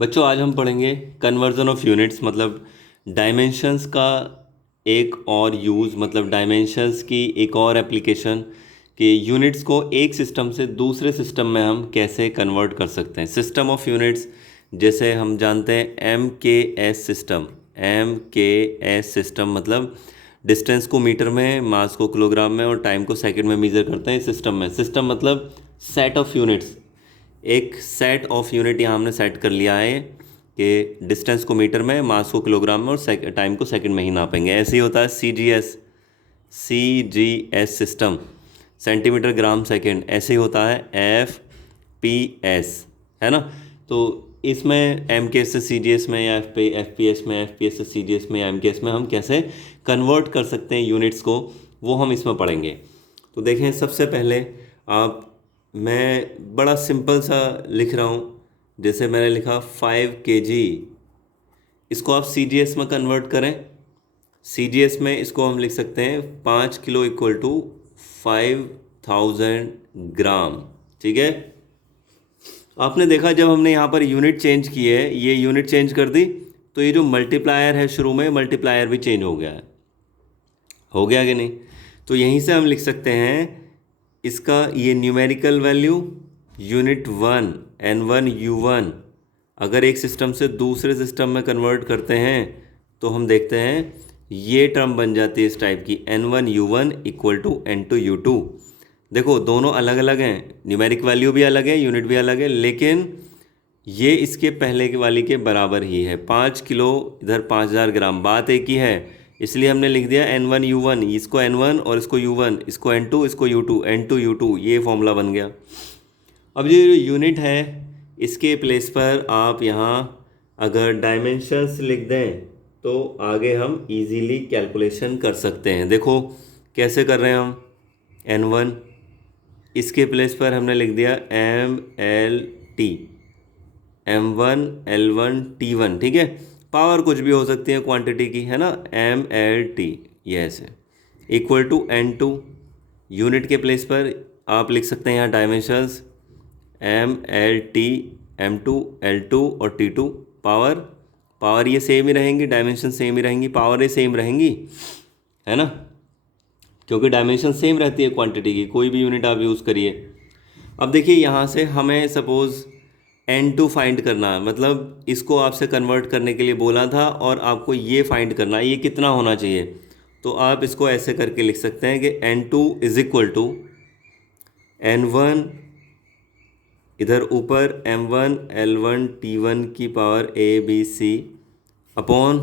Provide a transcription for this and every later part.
बच्चों आज हम पढ़ेंगे कन्वर्जन ऑफ यूनिट्स मतलब डायमेंशंस का एक और यूज़ मतलब डायमेंशंस की एक और एप्लीकेशन कि यूनिट्स को एक सिस्टम से दूसरे सिस्टम में हम कैसे कन्वर्ट कर सकते हैं। सिस्टम ऑफ यूनिट्स जैसे हम जानते हैं एम के एस सिस्टम मतलब डिस्टेंस को मीटर में, मास को किलोग्राम में और टाइम को सेकंड में मेज़र करते हैं सिस्टम में। सिस्टम मतलब सेट ऑफ यूनिट्स, एक सेट ऑफ यूनिट यहाँ हमने सेट कर लिया है कि डिस्टेंस को मीटर में, मास को किलोग्राम में और टाइम को सेकंड में ही नापेंगे। ऐसे ही होता है C G S system, centimetre gram second. ऐसे ही होता है FPS, है ना। तो इसमें एम के एस से सी जी एस में या एफ पी एस में, एफ पी एस से सी जी एस में या एम के एस में हम कैसे कन्वर्ट कर सकते हैं यूनिट्स को, वो हम इसमें पढ़ेंगे। तो देखें, सबसे पहले आप, मैं बड़ा सिंपल सा लिख रहा हूँ। जैसे मैंने लिखा 5 kg, इसको आप सी जी एस में कन्वर्ट करें। सी जी एस में इसको हम लिख सकते हैं 5 किलो इक्वल टू 5000 ग्राम। ठीक है। आपने देखा जब हमने यहाँ पर यूनिट चेंज की है, ये यूनिट चेंज कर दी, तो ये जो मल्टीप्लायर है शुरू में, मल्टीप्लायर भी चेंज हो गया है। हो गया कि नहीं। तो यहीं से हम लिख सकते हैं इसका ये numerical value unit 1 N1 U1 अगर एक सिस्टम से दूसरे सिस्टम में कन्वर्ट करते हैं तो हम देखते हैं ये टर्म बन जाती है इस टाइप की N1 U1 equal to N2 U2। देखो दोनों अलग अलग हैं, न्यूमेरिक वैल्यू भी अलग है, यूनिट भी अलग है, लेकिन ये इसके पहले की वाली के बराबर ही है। 5 किलो इधर 5000 ग्राम, बात एक ही है। इसलिए हमने लिख दिया N1 U1, इसको N1 और इसको U1, इसको N2, इसको U2, N2 U2, ये फॉर्मूला बन गया। अब ये जो यूनिट है इसके प्लेस पर आप यहाँ अगर डायमेंशंस लिख दें तो आगे हम इजीली कैलकुलेशन कर सकते हैं। देखो कैसे कर रहे हैं हम। N1 इसके प्लेस पर हमने लिख दिया MLT, M1L1T1। ठीक है, पावर कुछ भी हो सकती है क्वांटिटी की, है ना। MLT ये ऐसे इक्वल टू N2। यूनिट के प्लेस पर आप लिख सकते हैं यहाँ डायमेंशंस MLT, M2L2 और T2। पावर पावर ये सेम ही रहेंगी, डायमेंशन सेम ही रहेंगी, पावर ये सेम रहेंगी, है ना, क्योंकि डायमेंशन सेम रहती है क्वांटिटी की, कोई भी यूनिट आप यूज़ करिए। अब देखिए यहाँ से हमें सपोज़ N2 फाइंड करना है, मतलब इसको आपसे कन्वर्ट करने के लिए बोला था और आपको ये फाइंड करना है ये कितना होना चाहिए। तो आप इसको ऐसे करके लिख सकते हैं कि N2 is equal to N1, इधर ऊपर M1L1T1 की पावर ABC अपॉन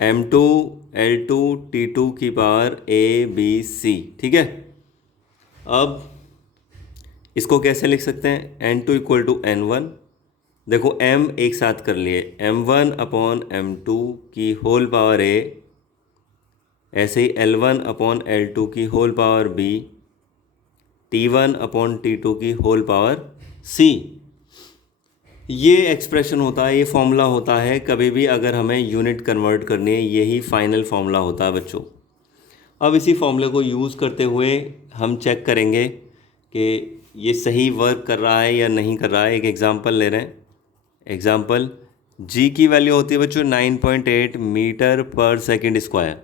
M2L2T2 की पावर ABC। ठीक है। अब इसको कैसे लिख सकते हैं, N2 इक्वल टू N1, देखो M एक साथ कर लिए, M1 अपॉन M2 की होल पावर A, ऐसे ही L1 अपॉन L2 की whole power B, T1 upon T2 की होल पावर C। ये एक्सप्रेशन होता है, ये फॉर्मूला होता है कभी भी अगर हमें यूनिट कन्वर्ट करनी है, यही फाइनल फॉर्मूला होता है बच्चों। अब इसी फॉर्मूले को यूज़ करते हुए हम चेक करेंगे कि ये सही वर्क कर रहा है या नहीं कर रहा है। एक एग्जांपल ले रहे हैं। एग्जांपल, जी की वैल्यू होती है बच्चों 9.8 मीटर पर सेकंड स्क्वायर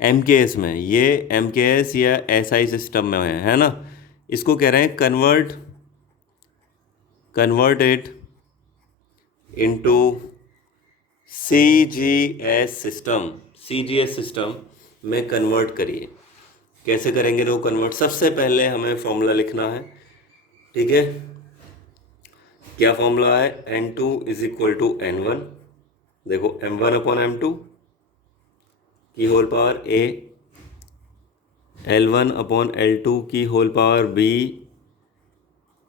एम के एस में। ये एम के एस या एस आई सिस्टम में है ना। इसको कह रहे हैं convert it into C G S system में कन्वर्ट करिए। कैसे करेंगे तो कन्वर्ट, सबसे पहले हमें फॉर्मूला लिखना है। ठीक है, क्या फॉर्मूला है, N2 is equal to N1, देखो M1 अपॉन M2 की whole power A, L1 upon L2 की whole power B,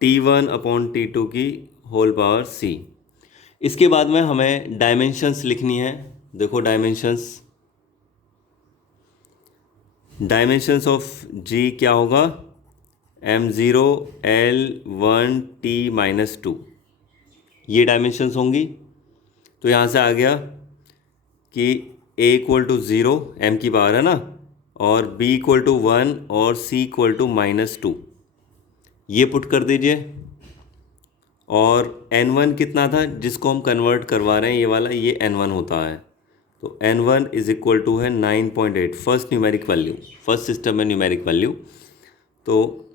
T1 upon T2 की होल पावर C। इसके बाद में हमें डायमेंशंस लिखनी है। देखो डायमेंशंस ऑफ G क्या होगा, M0L1T-2, ये डायमेंशंस होंगी। तो यहाँ से आ गया कि A इक्वल टू 0, M की पावर है ना, और B इक्वल टू 1 और C इक्वल टू -2, ये पुट कर दीजिए। और N1 कितना था जिसको हम कन्वर्ट करवा रहे हैं, ये वाला, ये N1 होता है। तो N1 इज इक्वल टू है 9.8, first numeric value, first system में न्यूमेरिक वैल्यू। तो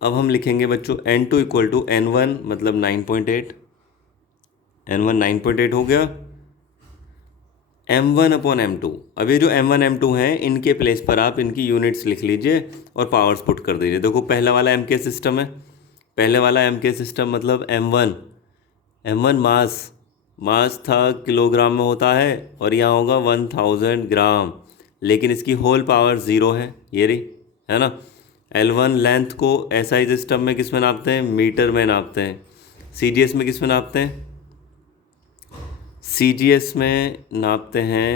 अब हम लिखेंगे बच्चों N2 इक्वल टू N1 मतलब 9.8, N1 9.8 हो गया, M1 अपॉन M2। अब ये जो M1 M2 हैं इनके प्लेस पर आप इनकी यूनिट्स लिख लीजिए और पावर्स पुट कर दीजिए। देखो पहला वाला MK सिस्टम है, पहले वाला MK सिस्टम मतलब M1 मास था किलोग्राम में होता है और यहाँ होगा 1000 ग्राम, लेकिन इसकी होल पावर 0 है, ये रही, है ना। L1 लेंथ को SI सिस्टम में किस में नापते हैं, मीटर में नापते हैं। CGS में किस में नापते हैं, CGS में नापते हैं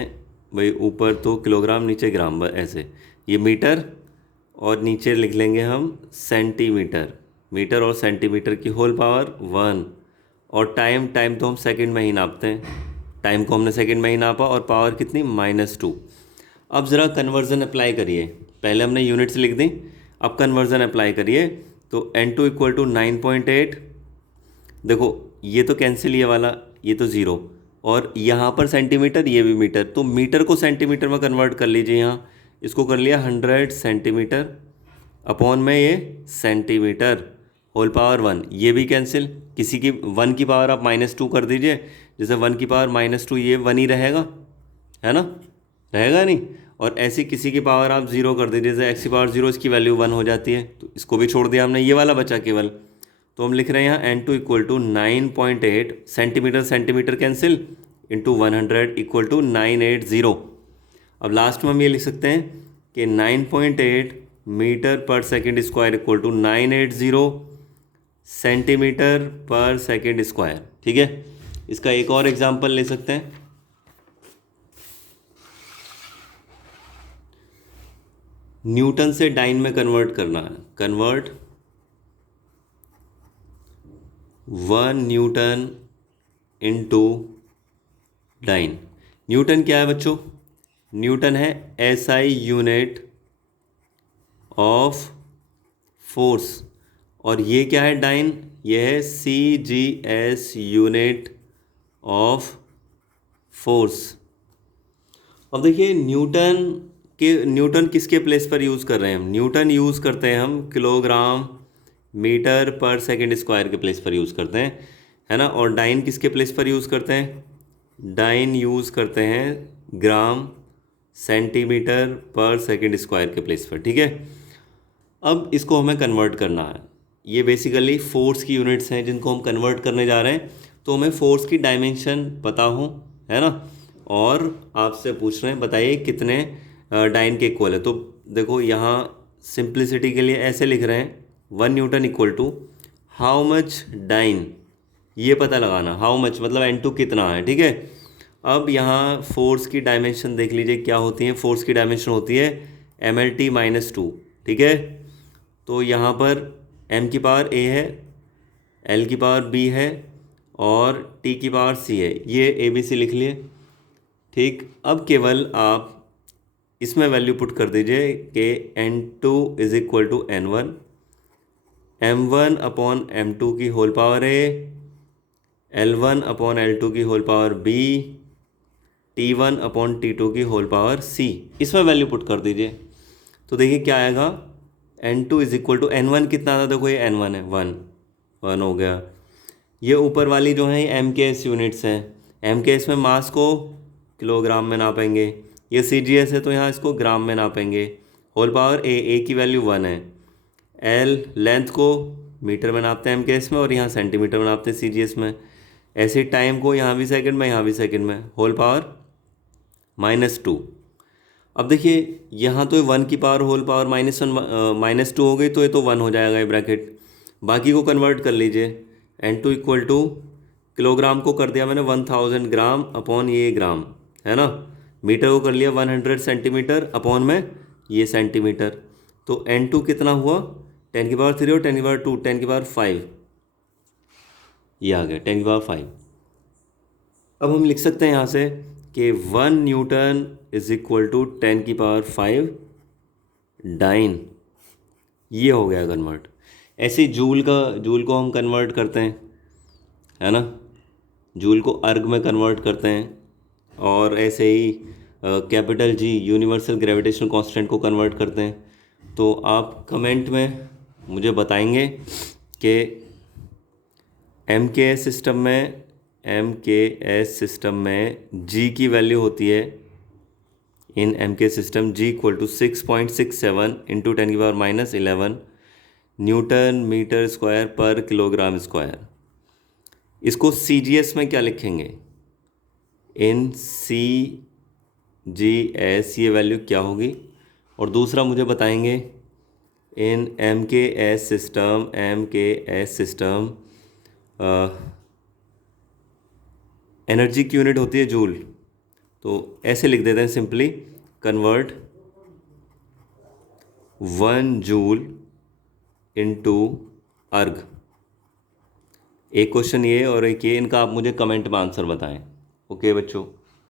भाई, ऊपर तो किलोग्राम नीचे ग्राम, ऐसे, ये मीटर और नीचे लिख लेंगे हम सेंटीमीटर, मीटर और सेंटीमीटर की होल पावर 1। और टाइम तो हम सेकंड में ही नापते हैं, टाइम को हमने सेकंड में ही नापा और पावर कितनी, -2। अब ज़रा कन्वर्ज़न अप्लाई करिए, पहले हमने यूनिट्स लिख दी, अब कन्वर्ज़न अप्लाई करिए। तो N2 इक्वल टू 9.8, देखो ये तो कैंसिल, ये वाला ये तो 0, और यहाँ पर सेंटीमीटर, ये भी मीटर, तो मीटर को सेंटीमीटर में कन्वर्ट कर लीजिए। यहाँ इसको कर लिया 100 सेंटीमीटर अपॉन में ये सेंटीमीटर, होल पावर 1, ये भी कैंसिल, किसी की 1 की पावर आप -2 कर दीजिए, जैसे 1 की पावर -2 ये 1 ही रहेगा, है ना, रहेगा नहीं। और ऐसी किसी की पावर आप 0 कर दीजिए, जैसे x की पावर 0, इसकी वैल्यू 1 हो जाती है, तो इसको भी छोड़ दिया हमने, ये वाला बचा केवल। तो हम लिख रहे हैं यहाँ N2 equal to 9.8 centimetre cancel into 100 equal to 980। अब लास्ट में हम ये लिख सकते हैं कि 9.8 मीटर पर second square equal to 980 centimetre पर सेकेंड स्क्वायर। ठीक है, इसका एक और एग्जांपल ले सकते हैं। न्यूटन से डाइन में कन्वर्ट करना है, convert 1 newton into dyne. Newton क्या है बच्चों, न्यूटन है SI यूनिट ऑफ फोर्स, और ये क्या है डाइन, ये है CGS यूनिट ऑफ फोर्स। अब देखिए न्यूटन किसके प्लेस पर यूज़ कर रहे हैं हम, न्यूटन यूज़ करते हैं हम किलोग्राम मीटर पर सेकेंड स्क्वायर के प्लेस पर यूज़ करते हैं, है ना। और डाइन किसके प्लेस पर यूज़ करते हैं, डाइन यूज़ करते हैं ग्राम सेंटीमीटर पर सेकेंड स्क्वायर के प्लेस पर। ठीक है, अब इसको हमें कन्वर्ट करना है, ये बेसिकली फोर्स की यूनिट्स हैं जिनको हम कन्वर्ट करने जा रहे हैं। तो हमें फोर्स की डायमेंशन पता हो, है ना, और आपसे पूछ रहे हैं बताइए कितने डाइन के इक्वल है। तो देखो यहाँ सिंप्लिसिटी के लिए ऐसे लिख रहे हैं 1 newton equal to how much dyne, ये पता लगाना, हाउ मच मतलब N2 कितना है। ठीक है, अब यहाँ फोर्स की डायमेंशन देख लीजिए क्या होती है, फोर्स की डायमेंशन होती है MLT -2। ठीक है, तो यहाँ पर M की पावर A है, L की पावर B है और T की पावर C है, ये ABC लिख लिए। ठीक, अब केवल आप इसमें वैल्यू पुट कर दीजिए कि N2 is equal to N1, M1 upon M2 की whole power A, L1 upon L2 की whole power B, T1 upon T2 की होल पावर C, इसमें वैल्यू पुट कर दीजिए। तो देखिए क्या आएगा, N2 is equal to N1 कितना था, देखो ये N1 है, 1 हो गया। ये ऊपर वाली जो है MKS यूनिट्स हैं, MKS में मास को किलोग्राम में नापेंगे, ये CGS है तो यहाँ इसको ग्राम में नापेंगे। होल पावर A की वैल्यू 1 है, L लेंथ को मीटर में नापते हैं MKS में और यहाँ सेंटीमीटर में नापते हैं CGS में। ऐसे टाइम को यहाँ भी सेकंड में, यहाँ भी सेकंड में, होल पावर -2। अब देखिए यहाँ तो 1 की पावर होल पावर -2 हो गई, तो ये तो 1 हो जाएगा ये ब्रैकेट। बाकी को कन्वर्ट कर लीजिए, N2 इक्वल टू किलोग्राम को कर दिया मैंने 1000 ग्राम अपॉन ये ग्राम, है ना। मीटर को कर लिया 100 सेंटीमीटर अपॉन में ये सेंटीमीटर। तो N2 कितना हुआ, 10 की पावर 3 और 10 की पावर 2, 10 की पावर 5, ये आ गया 10 की पावर 5। अब हम लिख सकते हैं यहाँ से कि 1 न्यूटन इज इक्वल टू 10 की पावर 5 डाइन, ये हो गया कन्वर्ट। ऐसे जूल को हम कन्वर्ट करते हैं, है ना, जूल को अर्ग में कन्वर्ट करते हैं, और ऐसे ही capital G universal gravitational constant को कन्वर्ट करते हैं। तो आप कमेंट में मुझे बताएंगे कि एम के एस सिस्टम में जी की वैल्यू होती है, in M K system G equal to 6.67 into 10⁻11 newton metre square पर किलोग्राम स्क्वायर। इसको सी जी एस में क्या लिखेंगे, इन सी जी एस ये वैल्यू क्या होगी। और दूसरा मुझे बताएंगे इन एम के एस सिस्टम एनर्जी की यूनिट होती है जूल। तो ऐसे लिख देते हैं सिंपली, कन्वर्ट 1 जूल इनटू अर्ग। एक क्वेश्चन ये और एक ये, इनका आप मुझे कमेंट में आंसर बताएं। ओके बच्चों।